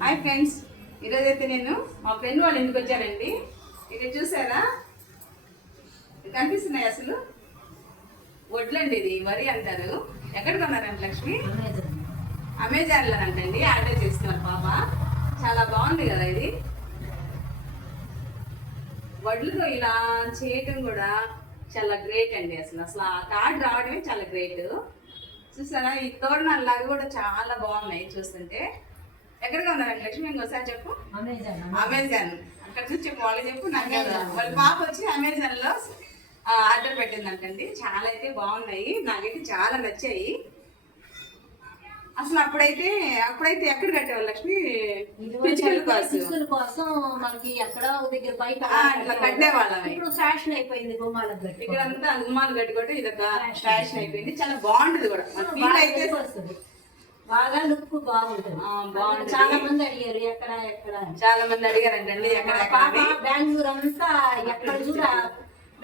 Hi friends, ఈరోజైతే నేను మా ఫ్రెండ్ వాళ్ళ ఇంటికి వచ్చానండి. ఇక్కడ చూసారా, కనిపిస్తున్నాయి అసలు వడ్లండి. ఇది వరి అంటారు. ఎక్కడ కొన్నారంట లక్ష్మి? అమెజాన్లో అంటండి. ఆర్డర్ చేస్తున్నారు పాప. చాలా బాగుంది కదా ఇది. వడ్లతో ఇలా చేయటం కూడా చాలా గ్రేట్ అండి. అసలు ఆ కార్డ్ రావడమే చాలా గ్రేట్. చూసారా, ఈ తోరణాలు లాగా కూడా చాలా బాగున్నాయి చూస్తుంటే. ఎక్కడికి ఉన్నారండి లక్ష్మి? ఇంకోసారి చెప్పు. అమెజాన్. అక్కడ చూసి చెప్పు, వాళ్ళు చెప్పు. నాకు వాళ్ళ పాప వచ్చి అమెజాన్ లో ఆర్డర్ పెట్టిందంటండి. చాలా అయితే బాగున్నాయి, నాకైతే చాలా నచ్చాయి. అసలు అప్పుడైతే ఎక్కడ కట్టేవాళ్ళు లక్ష్మి? కోసం మనకి ఎక్కడ దగ్గర బయట అట్లా కట్టేవాళ్ళం. ఇప్పుడు ఫ్యాషన్ అయిపోయింది గుమ్మాలకు గట్టి. ఇక్కడ అంతా గుమ్మాలు కట్టుకోవటం ఇదొక ఫ్యాషన్ అయిపోయింది. చాలా బాగుంటుంది కూడా. అయితే బాగా లుక్ బాగుంటుంది. చాలా మంది అడిగారు ఎక్కడ చాలా మంది అడిగారంటండి. బెంగళూరు అంతా ఎక్కడ చూడ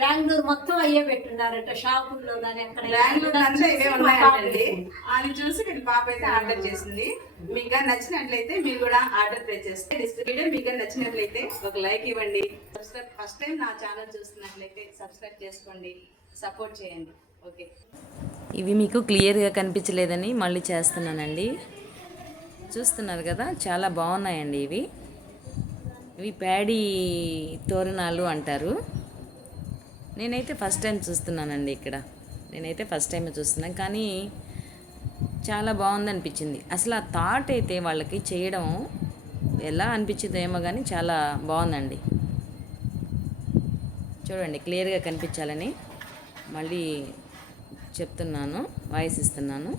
బెంగళూరు మొత్తం అయ్యే పెట్టున్నారంట షాపుల్లో కానీ ఎక్కడ. బెంగళూరు అంతా ఇవే ఉన్నాయంటండి. అది చూసి వీళ్ళ పాప అయితే ఆర్డర్ చేసింది. మీకు నచ్చినట్లయితే మీరు కూడా ఆర్డర్ ప్లేస్ చేస్తే వీడియో మీకు నచ్చినట్లయితే ఒక లైక్ ఇవ్వండి. ఫస్ట్ టైం నా ఛానల్ చూస్తున్నట్లయితే సబ్స్క్రైబ్ చేసుకోండి, సపోర్ట్ చేయండి. ఓకే. ఇవి మీకు క్లియర్గా కనిపించలేదని మళ్ళీ చేస్తున్నానండి. చూస్తున్నారు కదా, చాలా బాగున్నాయండి. ఇవి ప్యాడీ తోరణాలు అంటారు. నేనైతే ఫస్ట్ టైం చూస్తున్నానండి. నేనైతే ఫస్ట్ టైం చూస్తున్నాను, కానీ చాలా బాగుంది అనిపించింది. అసలు ఆ థాట్ అయితే వాళ్ళకి చేయడం ఎలా అనిపించిందేమో కానీ చాలా బాగుందండి. చూడండి, క్లియర్గా కనిపించాలని మళ్ళీ చెప్తున్నాను, వాయిస్ ఇస్తున్నాను.